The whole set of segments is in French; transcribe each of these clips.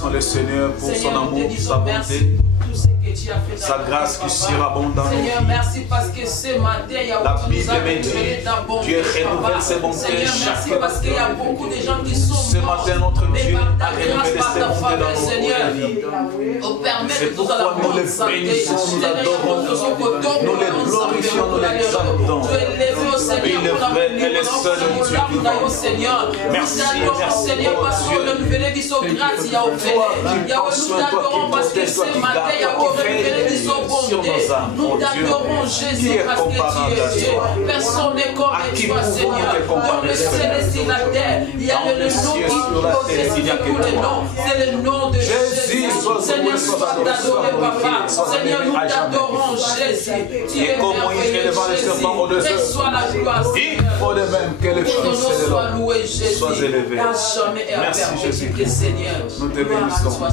bénissons le Seigneur pour son Seigneur, amour, sa bonté, sa grâce qui surabonde dans nos Seigneur, vies. merci parce que ce matin, il y a La beaucoup Bible de me dit, Dieu renouvelle ses bontés Seigneur, merci chaque parce qu'il y a matin. beaucoup de gens qui sont Ce morts. matin, notre Mais Dieu par a ta renouvelé grâce, ses par ta bontés faveur, dans nos Seigneur, vies. au permettre C'est de nous à la pourquoi nous le bonne santé. bénissons, nous l'adorons, nous le glorifions, nous l'exaltons. Tu es élevé au Seigneur Il est pour la vrai, elle est seule Dieu vivant. Seigneur. Merci, Nous t'adorons, merci, Seigneur, oh parce qu'on Dieu. le nouvelle qui sont grâce, il y a au fait. Nous t'adorons parce que ce matin, il y a au révélé qui sont bondés. Nous t'adorons, Jésus, parce que tu es Dieu. Personne n'est comme toi, Seigneur. Dans le ciel et sur la terre, il y a le nom qui au-dessus de tous les noms. C'est le nom de Jésus. Seigneur, sois adoré, Papa. Seigneur, nous t'adorons, Jésus. Tu es merveilleux, Jésus. Reçois la gloire, Il faut de même que le Fils de l'homme soit élevé. Merci Jésus. Nous te bénissons.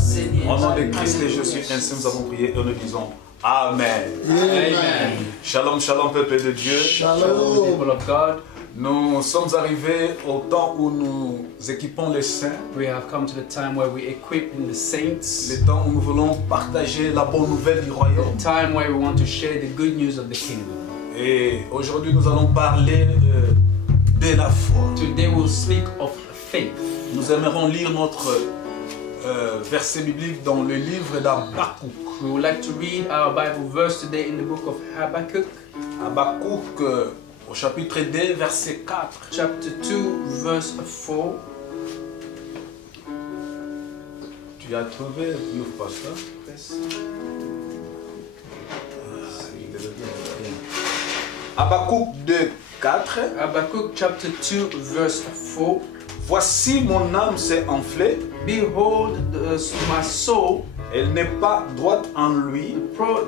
Au nom de Christ et Jésus, ainsi nous avons prié et nous disons Amen. Amen. Shalom, shalom, peuple de Dieu. Shalom, people of God. Nous sommes arrivés au temps où nous équipons les saints. We have come to the time where we equip in the saints. Le temps où nous voulons partager la bonne nouvelle du royaume. The time where we want to share the good news of the kingdom. Et aujourd'hui, nous allons parler de la foi. Today we'll speak of faith. Nous aimerons lire notre verset biblique dans le livre d'Habakkuk. We would like to read our Bible verse today in the book of Habakkuk. Habakkuk au chapitre 2, verset 4. Chapter 2, verse 4. Tu as trouvé, Youth Pastor? Habakkuk 2, 4. Habakkuk chapter 2, verse 4. Voici mon âme s'est enflée. Behold, my soul, Elle n'est pas droite en lui.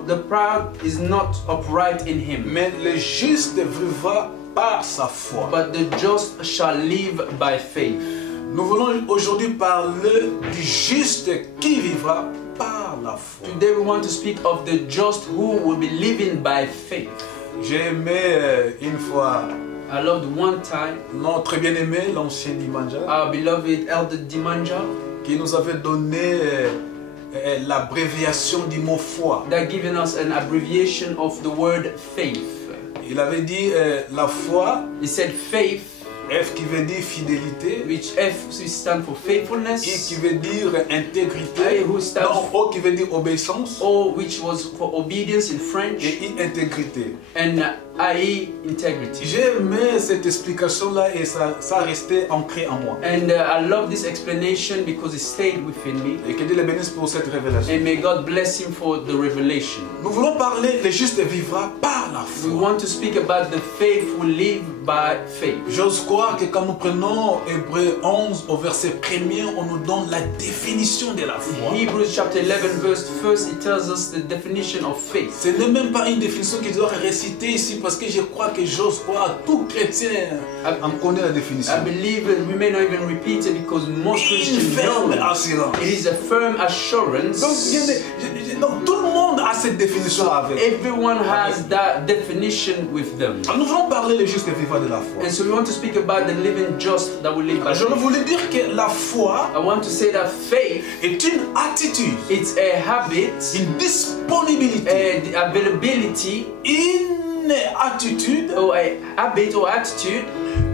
the proud is not upright in him, Mais le juste vivra par sa foi. but the just shall live by faith. Nous voulons aujourd'hui parler du juste qui vivra par la foi. Today we want to speak of the just who will be living by faith. J'ai aimé une fois I loved one time notre bien-aimé, l'ancien Dimanja, our beloved Elder Dimanja qui nous avait donné l'abréviation du mot foi. that given us an abbreviation of the word faith. Il avait dit la foi, He said faith, F qui veut dire fidélité, which F stands for I faithfulness, qui veut dire intégrité, I who stands non, O qui veut dire obéissance, O which was for obedience in French, et I intégrité. and IE integrity. J'ai aimé cette explication-là et ça restait ancré en moi. And I love this explanation because it stayed within me. Et que Dieu le bénisse pour cette révélation. And may God bless him for the revelation. Nous voulons parler, le juste vivra par la We foi. want to speak about the faith who live by faith. J'ose croire que quand nous prenons Hébreux 11 au verset 1er, on nous donne la définition de la foi. Hebrews chapter 11 verse 1, it tells us the definition of faith. Ce n'est même pas une définition que je dois réciter ici parce que je crois que j'ose croire, tout chrétien en connaît la définition. I believe we may not even repeat it because most Une Christians ferme know it. assurance. It is a firm assurance. Donc tout le monde a cette définition avec. Everyone has that definition with them. Nous voulons parler le juste vivant de la foi. And so we want to speak about the living just that will live by Je faith. voulais dire que la foi I want to say that faith, est une attitude, it's a habit, une disponibilité, the availability, une attitude, or a habit or attitude,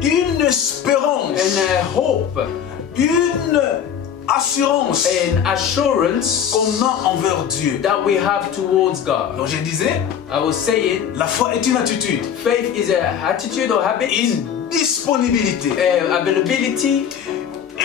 une espérance, and a hope, une assurance an assurance qu'on a envers Dieu. that we have towards God. Donc je disais, I was saying, la foi est une attitude, faith is a attitude or habit, une disponibilité, availability,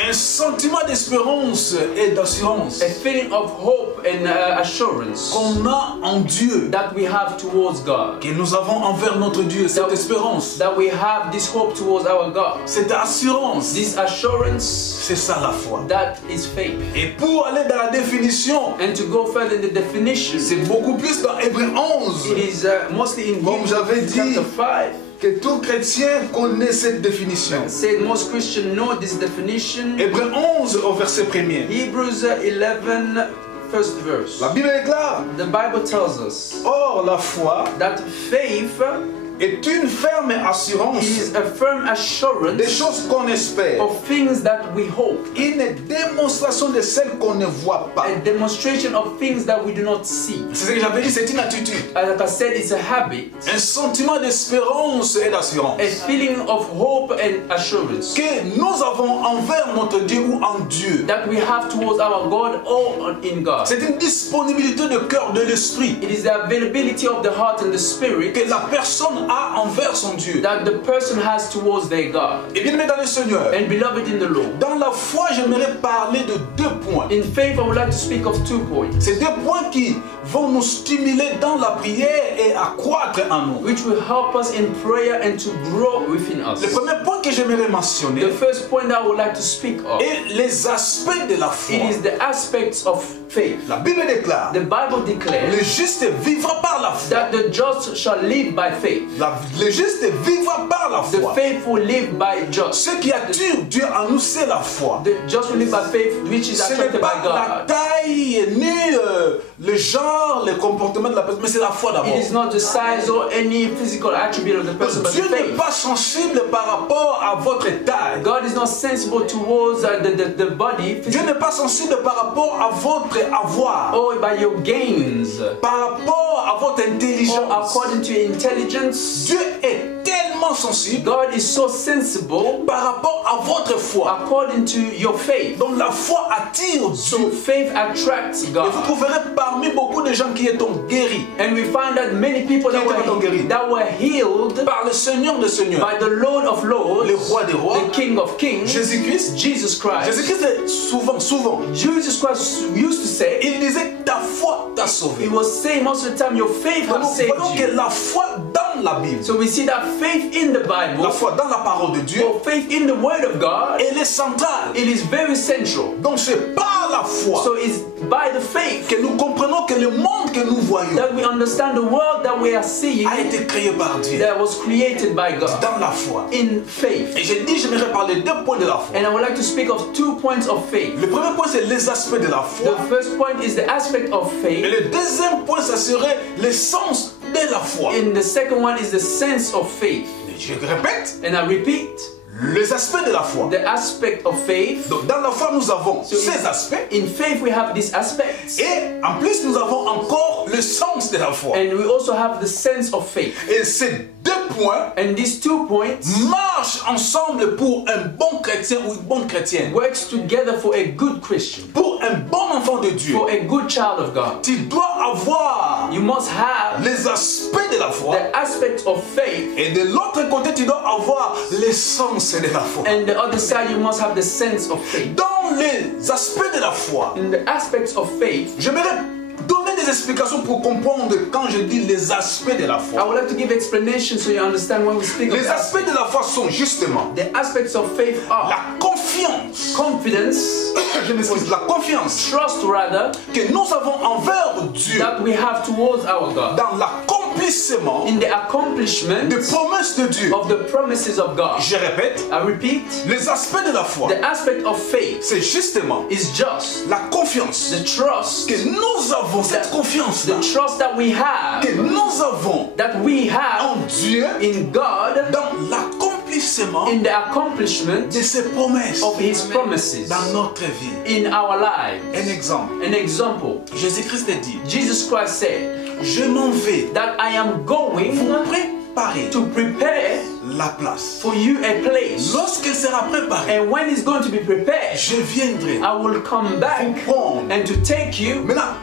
un sentiment d'espérance et d'assurance a feeling of hope and assurance qu'on a en Dieu, that we have towards God. que nous avons envers notre Dieu, cette espérance, That we have this hope towards our God. cette assurance, This assurance, c'est ça la foi. that is faith. Et pour aller dans la définition, And to go further in the definition, c'est beaucoup plus dans Hébreux 11. it is mostly in Comme Hebrews j'avais dit, chapter 5. que tout chrétien connaît cette définition. Said most Christians know this definition. Hébreux 11 au verset 1er. Hebrews 11, first verse. La Bible est claire. The Bible tells us Or la foi that faith est une ferme assurance is a firm assurance des choses qu'on espère. of things that we hope. Une démonstration de celles qu'on ne voit pas. A demonstration of things that we do not see. C'est ce que j'avais dit, c'est une attitude. Like I said, it's a habit. Un sentiment d'espérance et d'assurance. A feeling of hope and assurance. Que nous avons envers notre Dieu ou en Dieu. That we have towards our God or in God. C'est une disponibilité de cœur, de l'esprit. It is the availability of the heart and the spirit que la personne a envers son Dieu. That the person has towards their God. Et bien aimé dans le Seigneur. And beloved in the Lord. Dans la foi, j'aimerais parler de 2 points. In faith, I would like to speak of 2 points. C'est 2 points qui vont nous stimuler dans la prière et accroître en nous. Which will help us in prayer and to grow within us. Le premier point que j'aimerais mentionner. The first point that I would like to speak of. Et les aspects de la foi. It is the aspects of faith. La Bible déclare. The Bible declares. Le juste vivra par la foi. That the just shall live by faith. Le juste vivra par la foi. The faithful live by just. Ce qui attire Dieu en nous, c'est la foi. The just will live by faith, which is attracted by God. La taille ni le genre, le comportement de la personne, mais c'est la foi d'abord. It is not the size or any physical attribute of the person, but Dieu the faith. n'est pas sensible par rapport à votre taille. God is not sensible towards the body. Dieu n'est pas sensible par rapport à votre avoir. Or by your gains. Par rapport à votre intelligence. Or according to your intelligence. Dieu est tellement sensible. God is so sensible par rapport à votre foi. According to your faith. Donc la foi attire Dieu. So faith attracts God. Et vous trouverez parmi beaucoup de gens qui étant guéris. And we find that many people that were healed par le Seigneur des Seigneurs. By the Lord of Lords. Le roi des rois. The King of Kings. Jésus-Christ. Jesus Christ. Jésus-Christ est souvent. Jesus Christ used to say. Il disait ta foi t'a sauvé. He was saying most of the time your faith has saved you. Que la foi dans la Bible. So we see that faith in the Bible. La foi dans la parole de Dieu. Or faith in the Word of God. Elle est centrale. It is very central. Donc c'est par la foi. So it's by the faith. Que nous comprenons que le monde que nous voyons. That we understand the world that we are seeing. A été créé par Dieu. That was created by God. Dans la foi. In faith. Et j'ai dit j'aimerais parler de 2 points de la foi. And I would like to speak of 2 points of faith. Le premier point c'est les aspects de la foi. The first point is the aspect of faith. Et le deuxième point ça serait le sens de la foi. And the second one is the sense of faith. Je répète. And I repeat. Les aspects de la foi. The aspect of faith. Donc dans la foi nous avons ces aspects. In faith we have these aspects. Et en plus nous avons encore le sens de la foi. And we also have the sense of faith. Et ces 2 points. And these 2 points. Marchent ensemble pour un bon chrétien ou une bonne chrétienne. Works together for a good Christian. Pour un bon enfant de Dieu. For a good child of God. Tu dois avoir. You must have. Les aspects de la foi. The aspect of faith. Et de l'autre côté tu dois avoir l'essence de la foi. And the other side you must have the sense of faith. Dans les aspects de la foi. In the aspects of faith. J'aimerais donner des explications pour comprendre quand je dis les aspects de la foi. I would like to give explanations so you understand when we speak les aspects de la foi sont justement the aspects of faith are la confiance. Confidence. Je m'excuse, la confiance. Trust rather. Que nous avons envers Dieu. That we have towards our God. Dans l'accomplissement. In the accomplishment. Des promesses de Dieu. Of the promises of God. Je répète. I repeat. Les aspects de la foi. The aspect of faith. C'est justement. Is just. La confiance. The trust. Que nous avons cette confiance. The trust that we have. Que nous avons. That we have. En Dieu. In God. Dans l'accomplissement. In the accomplishment. De ses promesses. Of His promises. Dans notre vie. In our lives. Un exemple. An example. Jésus-Christ a dit. Jesus Christ said. Je m'en vais. That I am going. To prepare la place. For you a place. Lorsqu'elle sera préparée. And when it's going to be prepared. Je viendrai. I will come back. And to take you. Maintenant,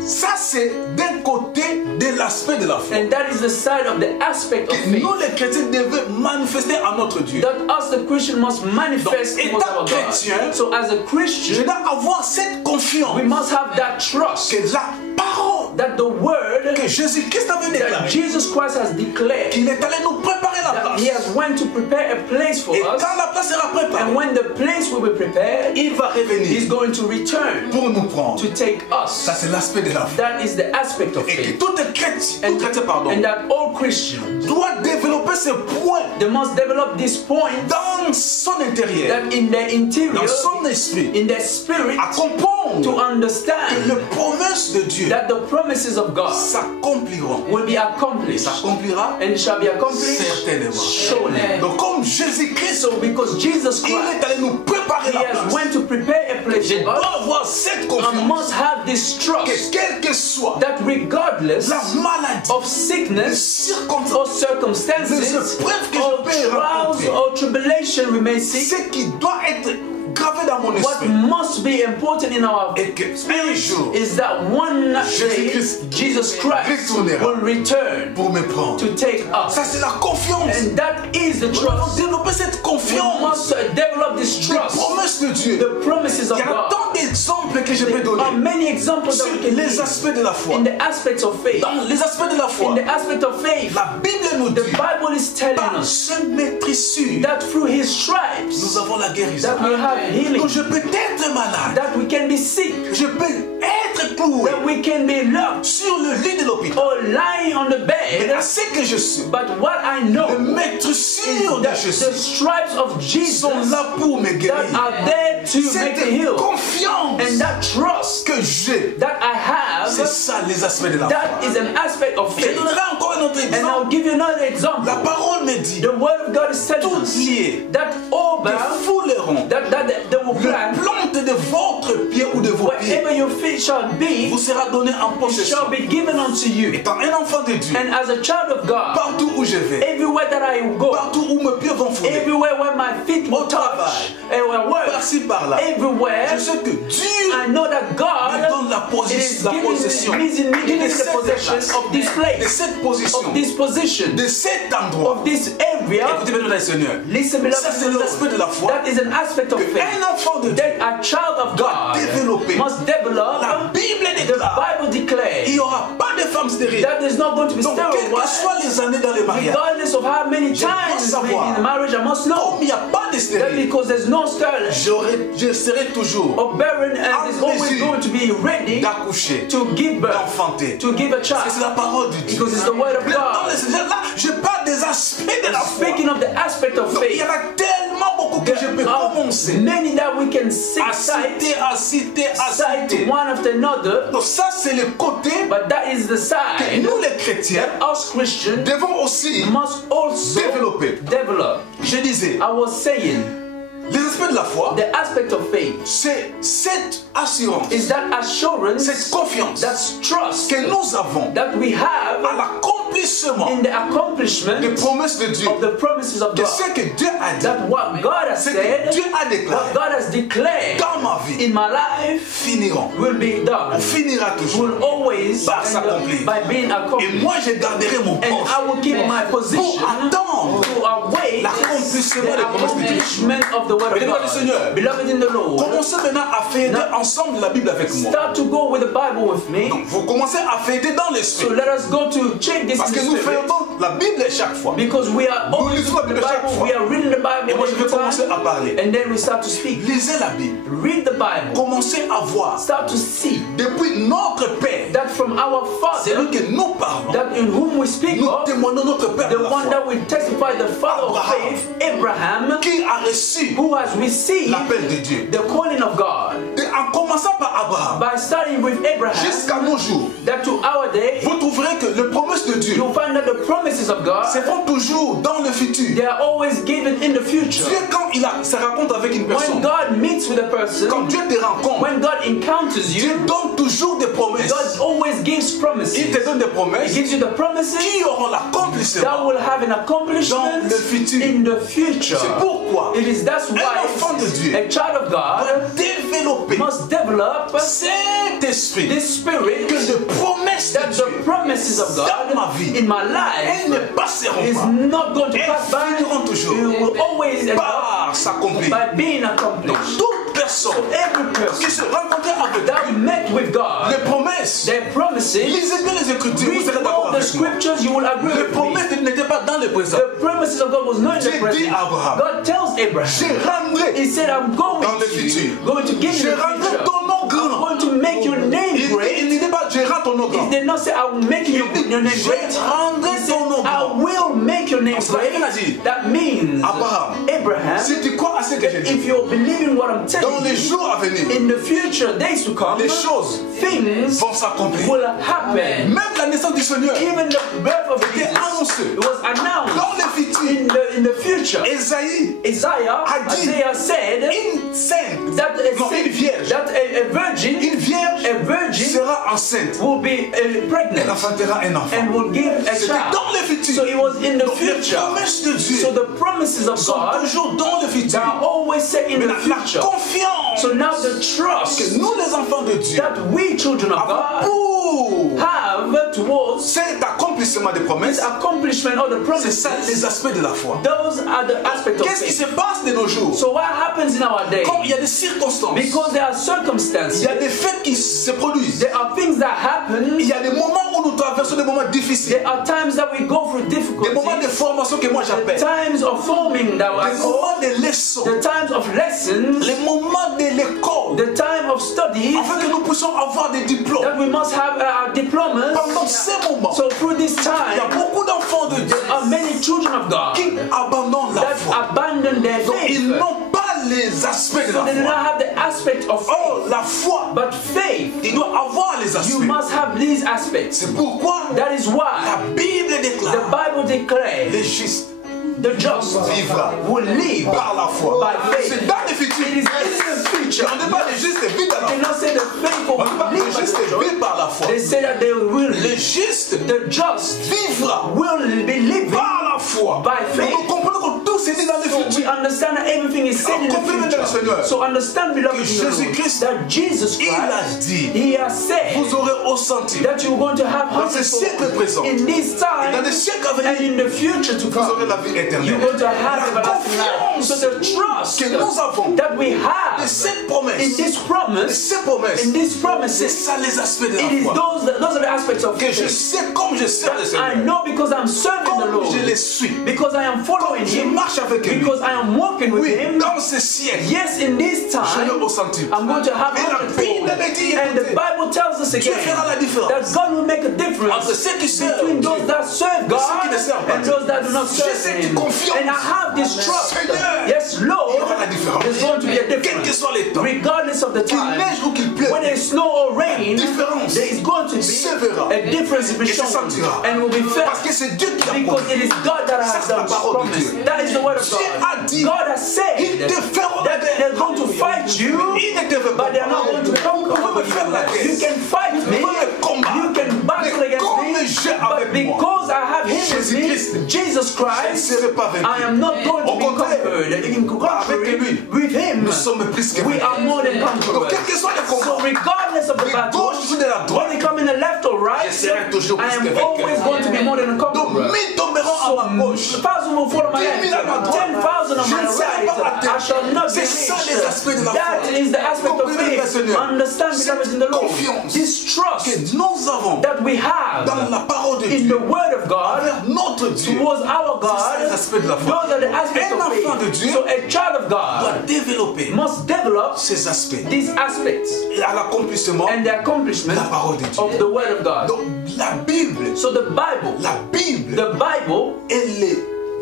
ça c'est d'un côté de l'aspect de la foi. And that is the side of the aspect of faith. Nous les chrétiens devons manifester à notre Dieu. That us the Christian must manifest towards our God. So as a Christian, je dois avoir cette confiance. We must have that trust. Que la parole. That the word. Que Jésus-Christ avait déclaré. Jesus Christ has declared. Qu'il est allé nous préparer la place. He has went to prepare a place for us. Et quand la place sera préparée. And when the place will be prepared, il va revenir. He's going to return. Pour nous prendre. To take us. Ça c'est l'aspect de la foi. That is the aspect of faith. Et que tout chrétien, and that all Christian doit développer ce point. They must develop this point dans son intérieur. That in their interior, dans son esprit, in their spirit, à comprendre to understand que les promesses de Dieu, that the promises of God, s'accompliront. will be accomplished. S'accomplira And it shall be accomplished certainement. surely. Donc comme Jésus-Christ, So because Jesus il Christ, est allé nous préparer He la has place. went to prepare a place Je for dois us. avoir cette I confiance must have this que trust quel que soit that regardless la maladie, of les sickness circonstances, or les circumstances épreuves que or je peux trials rencontrer, or tribulation we may see, ce qui doit être gravé dans mon what esprit must be important in our est que un jour is that one day Jésus-Christ Jesus Christ retournera will return pour me prendre. to take us. Ça c'est la confiance. And that is the Nous devons trust. développer cette We confiance. must develop this Les trust. promesses de Dieu. The promises of Il y a God. tant d'exemples que je peux There are donner many examples that sur we can les give aspects de la foi. in the aspects of faith. Dans les aspects de la foi, In the aspect of faith, la Bible nous the dit Bible is telling par us ce maîtrisure, that through His stripes nous avons la guérison. that we have healing, Donc je peux être malade, that we can be sick, je peux être cloué that we can be locked sur le lit de l'hôpital. or lying on the Mais bed. à ce que je suis, But what I know les is maîtrissures de that Jésus the stripes of Jesus sont là pour me that guérir. are there to make me Cette heal. confiance And that trust que j'ai, that I c'est have, ça les aspects de la foi. that is an aspect of Je faith. donnerai encore un autre And exemple. I'll give you another example. La parole me dit, The word of God is telling tout us lié, that all des bound, fouleront, that they will le plant, plante de votre pied ou de vos pieds, wherever your feet shall be, vous sera donné en it possession. shall be given unto you. Étant un enfant de Dieu, And as a child of God, partout où je vais, everywhere that I go, partout où mes pieds vont fouler, everywhere where my feet will Au travail, touch, and where work, par-ci par-là, everywhere, je sais que Dieu I know that me God donne la is possession giving me de the cette possession place, of this de place, cette position, of this position, de cet endroit. of this area. Écoutez bien le Seigneur. Listen, beloved, Ça c'est l'aspect de la foi. that is an aspect of faith. Un enfant de Dieu That a child of doit God développer. must develop. La Bible The déclare, Bible il declares n'y aura pas de femmes stériles. that there's not going to be Donc, sterile quelles que wives. soient les années dans les mariages, Regardless of how many Je dois times savoir. in the marriage, I must know comme il n'y a pas de that stérile, because there's no sterile je serai toujours or barren, and is En always mesure going to be ready d'accoucher, to give birth, d'enfanter. to give a Parce que c'est child, la parole de Dieu. because it's the word of Dans God. les Seigneurs, là, je parle des aspects de la foi. Speaking of the aspect of Donc, il y faith, en a tellement beaucoup que je peux there are commencer many that we can cite, à citer. cite one after another, Donc ça, c'est le côté but that is the que side nous les chrétiens that us Christians devons aussi must also développer. develop. Je disais, I was saying, les aspects de la foi, the aspect of faith c'est cette assurance, is that assurance, cette confiance that trust que nous avons that we have à l'accomplissement in the accomplishment des promesses de Dieu, of the promises of de God. ce que Dieu a dit, That what God has ce que said, Dieu a what déclaré God has declared dans ma vie in my life finiront. will be On done, finira toujours. will always Par end up s'accomplir. by being Et accomplished. moi, je garderai mon And poste I will keep my position pour attendre to await l'accomplissement the des promesses de Dieu. accomplishment of the word of Mesdames et Seigneur, God. Beloved in the Lord, Commencez maintenant à fêter ensemble la Bible avec moi. start to go with the Bible with me. Donc, vous commencez à fêter dans So l'esprit. let us go to check this Parce in que the nous spirit. faisons la Bible chaque fois. Because we are Nous always lisons la reading the Bible chaque Bible, fois. we are reading the Bible Et moi, je vais every commencer time, à parler. and then we start to speak. Lisez la Bible. Read the Bible. Commencez à voir. Start to see Depuis notre Père, that from our c'est Father, lui que nous parlons. that in whom we speak Nous of, témoignons notre Père the de la one foi, that will testify, the Father of Abraham. faith, Abraham, qui a reçu who has received l'appel de Dieu. the calling of God. Et en commençant par Abraham, By starting with Abraham, jusqu'à nos jours, that to our day, vous trouverez que les promesses de Dieu you'll find that the promises of God, se font toujours dans le futur. they are always given in the future. Dieu, quand il se rencontre avec une When personne, God meets with a person, quand Dieu te rencontre, when God encounters Dieu you, donne toujours des promesses. God always gives promises. Il te donne des He promesses gives you the promises qui auront that l'accomplissement will have an accomplishment dans le futur. in the future. C'est pourquoi It is that's why enfant de Dieu a child of doit God développer must develop cet esprit this spirit que les promesses de that Dieu the promises of dans ma God vie, in my elles ne life passeront is pas not going to Elles pass by. finiront toujours It will always end up par s'accomplir. by being Donc accomplished. toute personne Every qui person se rencontre avec that Dieu, met with God, les promesses, their promises, lisez bien les Écritures, vous read serez d'accord all the avec moi. scriptures, you will agree Les with me. promesses n'étaient pas dans le présent. The promises of God was not in Dieu the dit present. à Abraham, God tells je Abraham, rendrai He said, I'm going dans le to futur. going to give Je you the rendrai future. ton nom I'm grand. going to make your name Il great. ne dit pas je rends ton nom grand. He did not say, I will make your name Je great. rendrai He said, ton nom I grand. will make your name being praised, that means Abraham, si tu crois à ce que je dis, if you're believing what I'm telling dans les you, jours à venir, in the future days to come, les choses things vont s'accomplir. will happen. Même la naissance du Seigneur Even the birth of était Jesus, annoncée. it was announced Dans le futur, in the future. Isaiah said une sainte, that une vierge, that a virgin sera enceinte. will be pregnant. Elle enfantera un enfant. And will give a child. Dans le futur. So it was in the Donc, future. les promesses de Dieu So the promises of sont God toujours dans le futur. are always set in Mais the la future. confiance So now the trust que nous les enfants de Dieu that we children of God pour have towards cet accomplissement des promesses, this accomplissement of the c'est ça promises, les aspects de la foi. those are the aspects of Qu'est-ce qui faith. se passe de nos jours? So what happens in our day? Quand il y a des circonstances, Because there are il circumstances, y a des faits qui se produisent, there are things that happen, il y a des moments où nous traversons des moments difficiles, there are times that we go through des moments de difficulties, formation que moi the j'appelle, times of forming that des I call, moments de leçons, the times of lessons, les moments de l'école, the time of studies, afin que nous puissions avoir des diplômes. that we must have our diplomas. Pendant ces moments, So through this il y a time, beaucoup d'enfants de Dieu there are many children of God qui abandonnent la that foi. abandon their Donc ils faith. n'ont pas les aspects de So la they do foi. not have the aspect of faith. Or, la foi, But faith, il doit avoir les you aspects. must have these aspects. C'est pourquoi That is la why Bible the déclare Bible declares les justes the just vivra will live par la foi. by faith. C'est dans le It futur. is in the future. On ne dit pas les justes vivent par la They foi. not say the faithful On ne dit pas will les live by justes the just. vivent par la foi. They say that they will Les live. justes The just vivra will be living par la foi. by faith. Nous comprenons que tout c'est dit dans le So we futur. understand that everything is said in the Comprenez dans le future. Seigneur So understand, beloved, que in the Lord, Jésus-Christ, that Jesus il a Christ, dit, He has said vous aurez au senti that you're going to have dans ce siècle présent in this et dans time les siècles à and venir, in the future to vous aurez come. la vie You're éternelle. going to have La everlasting life. confiance So the trust que nous avons that we de have cette in promesse, this promise, ces promesses, in these c'est promises, ça les aspects de it la is foi. those are the aspects of Que je faith. sais comme je sers le I Seigneur, know because I'm serving the comme Lord, je les suis, because I am following je Him, marche avec lui. because I am walking with Oui, Him. dans ce siècle, Yes, in this je time, l'ai ressenti. I'm going to have Et la Bible me dit, and the écoutez, Bible tells us Dieu again fera la différence that God will make a entre difference ceux qui servent between Dieu. those that serve ceux God qui ne servent pas and Dieu. those that do not J'ai serve cette Him. confiance. And I have this trust. Seigneur, Yes, il y Lord, aura la différence. there's going to be a Quels que difference. soient les temps, Regardless of the qu'il time, neige ou qu'il pleuve, when there's snow or rain, différence there is going to se be verra a difference to be et se shown sentira. and will be Parce felt. que c'est Dieu qui a Because promis. it is God that Ça, has c'est la done parole de promise. Dieu. That is the word of Dieu God. a dit, God has said ils te feront la that guerre. they're going to fight you, Ils ne te feront but they're pas. not going to conquer Vous pouvez me faire la guerre. you. can fight me, Vous pouvez me combattre. you can battle Mais against comme me, j'ai but avec moi because I have Him with Jésus-Christ, me, Jesus je ne Christ, serai pas vaincu. I am not going to Au be contraire, conquered. In contrary, avec lui, with Him, nous sommes plus que we are more than Donc, conquerors. quels que soient les So combats, regardless of the de battle, gauche ou de la droite, whether they come in the left or right, je serai toujours I plus am que vainqueur. always going to be more than a Donc, conqueror. 1000 tomberont à ma gauche. 1,000 will fall on my 10,000 à ma left, droite. 10,000 on Je my ne serai pas à right. terre. I shall not be C'est ça les aspects de la That foi. is the aspect of Comprenez, faith. Seigneur. Understand, beloved in the Lord. Confiance This trust que nous avons that we have dans la parole de in Dieu, the Word of God envers notre Dieu, towards our c'est ça les God. aspects de la foi. Those are the aspects Un of enfant de faith. Dieu So a child of doit God développer must develop ces aspects these aspects et à l'accomplissement and the accomplishment de la parole de Dieu. of the Word of God. Donc la Bible, So the Bible, elle est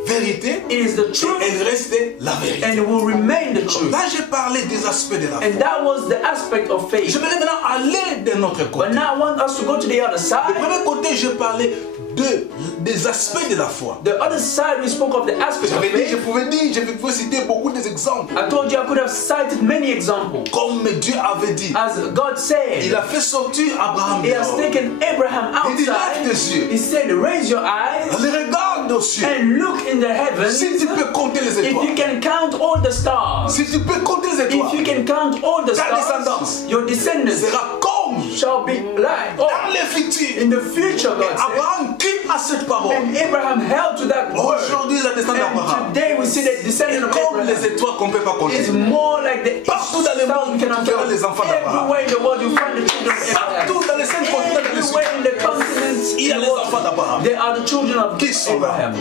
vérité it is the et truth elle reste la vérité. and it will remain the truth. Là, j'ai parlé des aspects de la foi. And that was the aspect of faith. J'aimerais maintenant aller de notre côté. But now I want us to go to the other Du side. premier côté, j'ai parlé des aspects de la foi. The other side, we spoke of the aspect of Je faith. pouvais citer beaucoup d'exemples. I told you I could have cited many examples. Comme Dieu avait dit, As God said, il a fait sortir Abraham He has dehors. taken Abraham Il dit, lève tes outside. yeux, He said, raise your eyes regarde aux cieux. and look in the heavens. Si tu peux compter les If you étoiles, can count all the stars, si tu peux compter les if you étoiles, can count all the ta stars, descendance your descendants sera comme shall be like. Oh, dans le futur. in the future, God said. Abraham quitte à cette parole. And Abraham held to that word. Aujourd'hui, la descendance d'Abraham And today we see that descendant of comme Abraham les étoiles qu'on ne peut pas compter. is more like the Partout dans le monde, stars we cannot tu verras count. les enfants d'Abraham. Everywhere in the world you find the children of Partout Abraham. dans les 5 continents de l'Est, Everywhere in the continents, il y a les enfants d'Abraham they are the children of qui sont là. Abraham.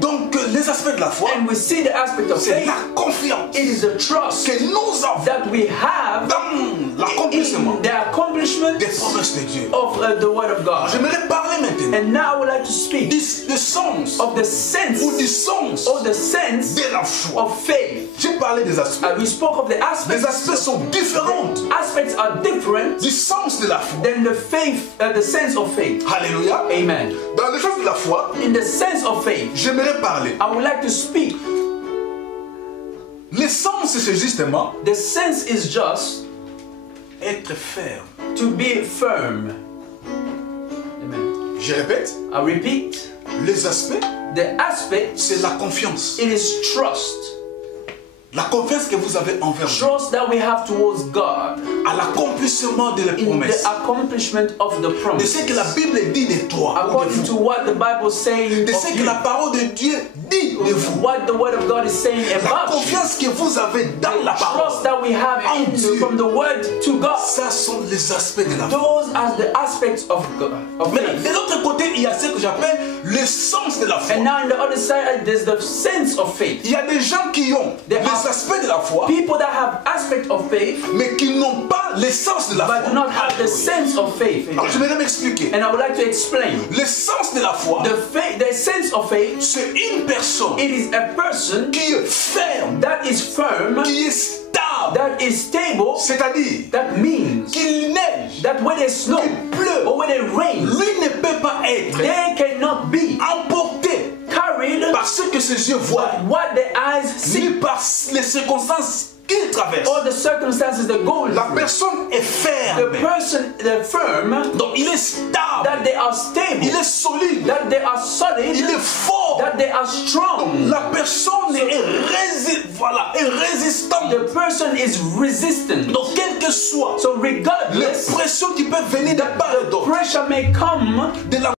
Donc, les aspects de la foi, And we see the aspect of c'est faith. la confiance It is the trust que nous avons that we have dans l'accomplissement in the accomplishment des promesses de Dieu. of the word of God. J'aimerais parler parler maintenant. And now I would like to speak du sens of the sense ou du sens de la foi. Of faith. J'ai parlé des aspects. We spoke of the aspects. Les aspects sont différents. Aspects are different du sens de la foi. Than the faith, the sense of faith. Alléluia. Amen. Dans le sens de la foi, in the sense of faith, j'aimerais parler. I would like to speak. L'essence, c'est justement. The sense is just être ferme. To be firm. Je répète. I repeat. Les aspects. The aspect. C'est la confiance. It is trust. La confiance que vous avez envers Dieu. Trust that we have towards God. À l'accomplissement de la promesse. The accomplishment of the promise. De ce que la Bible dit de toi. According to what the Bible says. De ce que la parole de Dieu dit de vous. What the word of God is saying about la confiance que vous avez dans la parole. Trust that we have from the word to God. Ça sont les aspects de la foi. Those are the aspects of God. De l'autre côté, il y a ce que j'appelle le sens de la foi. And now on the other side, there's the sense of faith. Il y a des gens qui ont les aspects de la foi. People that have aspects of faith, mais qui n'ont pas l'essence de la foi. But do not have the sense of faith. Alors, je vais m'expliquer. And I would like to explain. L'essence de la foi. The sense of faith. C'est une personne. It is a person qui est ferme. That is firm. Qui est stable. That is stable. C'est-à-dire. That means. Qu'il neige. That when it snows. Qu'il pleut. Or when it rains. Lui ne peut pas être. They cannot be. Emporté. Carried. Par ce que ses yeux voient. What the eyes see. Ni par les circonstances qu'il traverse. All the circumstances that go. La personne est ferme. The person, the firm. Donc il est stable. That they are stable. Il est solide. That they are solid. Il est fort. That they are strong. Donc, la personne est résistante. The person is resistant. Donc quel que soit regardless les pressions qui peuvent venir de part et d'autre. Pressure may come de la